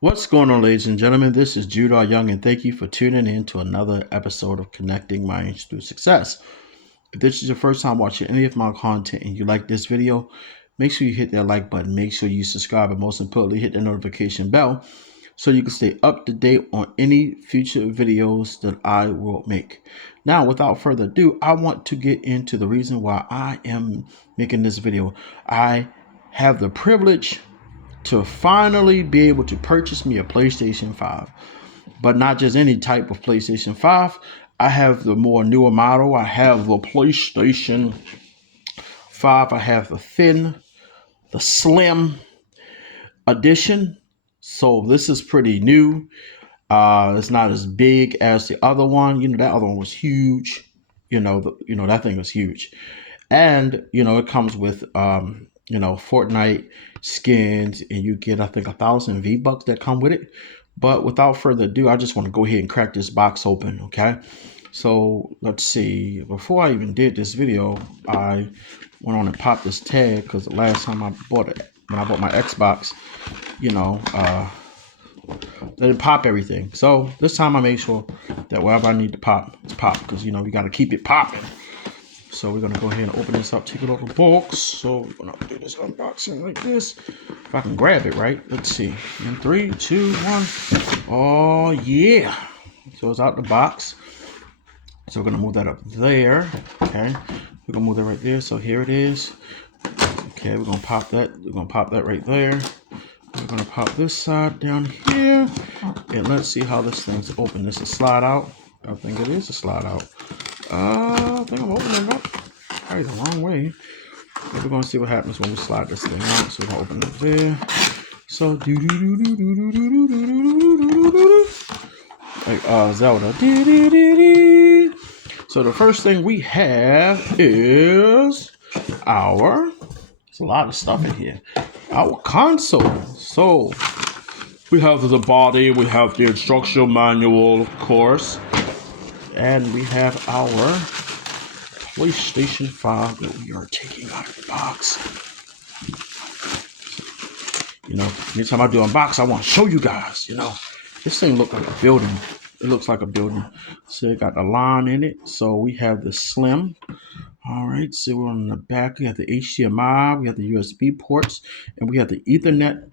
What's going on, ladies and gentlemen? This is Jude R Young, and thank you for tuning in to another episode of Connecting Minds Through Success. If this is your first time watching any of my content and you like this video, make sure you hit that like button, make sure you subscribe, and most importantly, hit the notification bell so you can stay up to date on any future videos that I will make. Now, without further ado, I want to get into the reason why I am making this video. I have the privilege to finally be able to purchase me a PlayStation 5, but not just any type of PlayStation 5. I have the more newer model. I have the PlayStation 5. I have the thin, the slim edition. So this is pretty new. It's not as big as the other one. That other one was huge. That thing was huge. And it comes with Fortnite skins, and you get, I think, 1,000 V-Bucks that come with it. But without further ado, I just want to go ahead and crack this box open. Okay, so let's see. Before I even did this video, I went on and popped this tag, because the last time I bought it, when I bought my Xbox, they didn't pop everything. So this time I made sure that whatever I need to pop, it's pop, because we got to keep it popping. So we're gonna go ahead and open this up, take it off the box. So we're gonna do this unboxing like this. If I can grab it right, let's see. In 3, 2, 1. Oh yeah! So it's out the box. So we're gonna move that up there. Okay, we're gonna move that right there. So here it is. Okay, we're gonna pop that. We're gonna pop that right there. We're gonna pop this side down here, and let's see how this thing's open. This is slide out. I think it is a slide out. I think I'm opening it up probably the wrong way. But we're gonna see what happens when we slide this thing out. So we're gonna open it there. So like Zelda. So the first thing we have is there's a lot of stuff in here. Our console. So we have the body, we have the instruction manual, of course. And we have our PlayStation 5 that we are taking out of the box. Anytime I do unbox, I want to show you guys, this thing looks like a building. It looks like a building. So it got the line in it. So we have the slim. All right, so we're on the back. We have the HDMI, we have the USB ports, and we have the Ethernet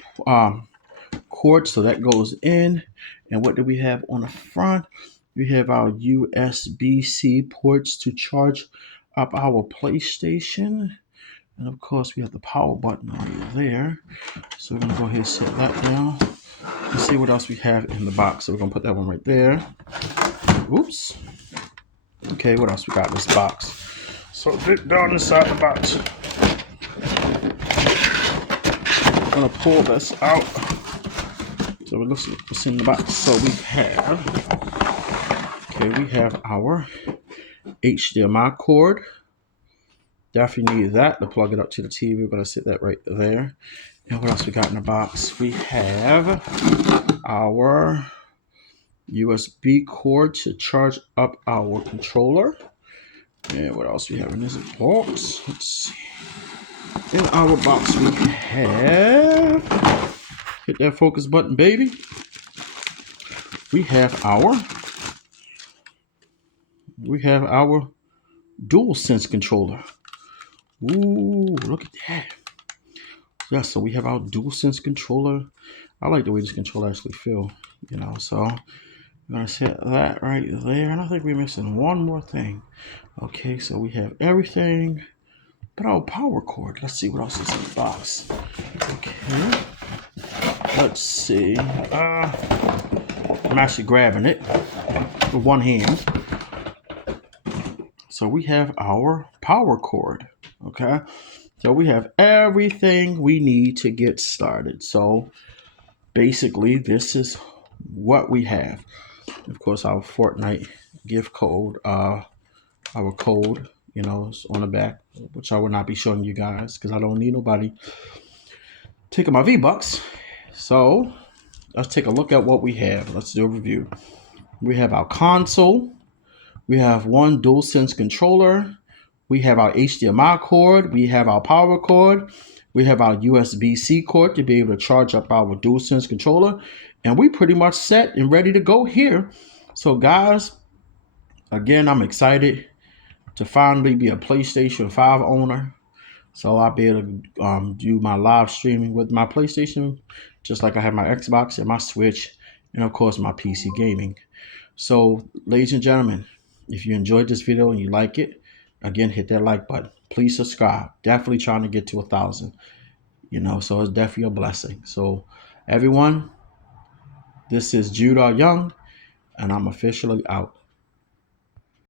cord. So that goes in. And what do we have on the front? We have our USB-C ports to charge up our PlayStation. And of course, we have the power button right there. So we're going to go ahead and set that down. Let's see what else we have in the box. So we're going to put that one right there. Oops. Okay, what else we got in this box? So dig down inside the box. I'm going to pull this out. So let's see what's in the box. So we have our HDMI cord. Definitely need that to plug it up to the TV. We're going to sit that right there. And what else we got in the box? We have our USB cord to charge up our controller. And what else we have in this box? Let's see. In our box we have, hit that focus button, baby. We have our DualSense controller. Ooh, look at that. Yeah, so we have our DualSense controller. I like the way this controller actually feels, so I'm gonna set that right there. And I think we're missing one more thing. Okay, so we have everything but our power cord. Let's see what else is in the box. Okay, let's see. I'm actually grabbing it with one hand. So we have our power cord. Okay, so we have everything we need to get started. So basically, this is what we have. Of course, our Fortnite gift code, our code, is on the back, which I will not be showing you guys because I don't need nobody taking my V-Bucks. So let's take a look at what we have. Let's do a review. We have our console. We have one DualSense controller. We have our HDMI cord. We have our power cord. We have our USB-C cord to be able to charge up our DualSense controller. And we pretty much set and ready to go here. So guys, again, I'm excited to finally be a PlayStation 5 owner. So I'll be able to do my live streaming with my PlayStation, just like I have my Xbox and my Switch, and of course my PC gaming. So, ladies and gentlemen, if you enjoyed this video and you like it, again, hit that like button. Please subscribe. Definitely trying to get to 1,000. So it's definitely a blessing. So, everyone, this is Jude R Young, and I'm officially out.